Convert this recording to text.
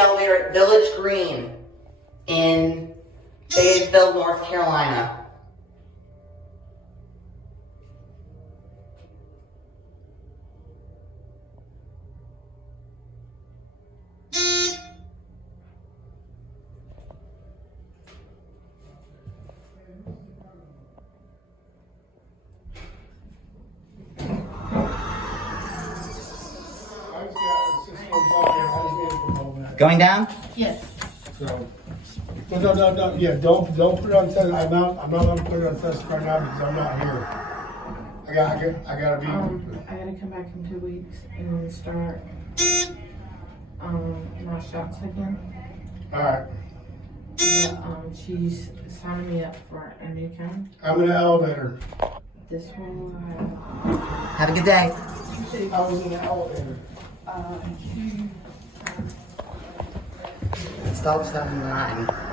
elevator at Village Green in Fayetteville, North Carolina. Going down? Yes. So, well, no. Yeah, don't put it on test. I'm not gonna put it on test right now because I'm not here. I gotta be. I gotta come back in 2 weeks and then start my shots again. All right. But she's signing me up for a new kind. I'm in the elevator. This one Have a good day. I was in the elevator. Stop 79.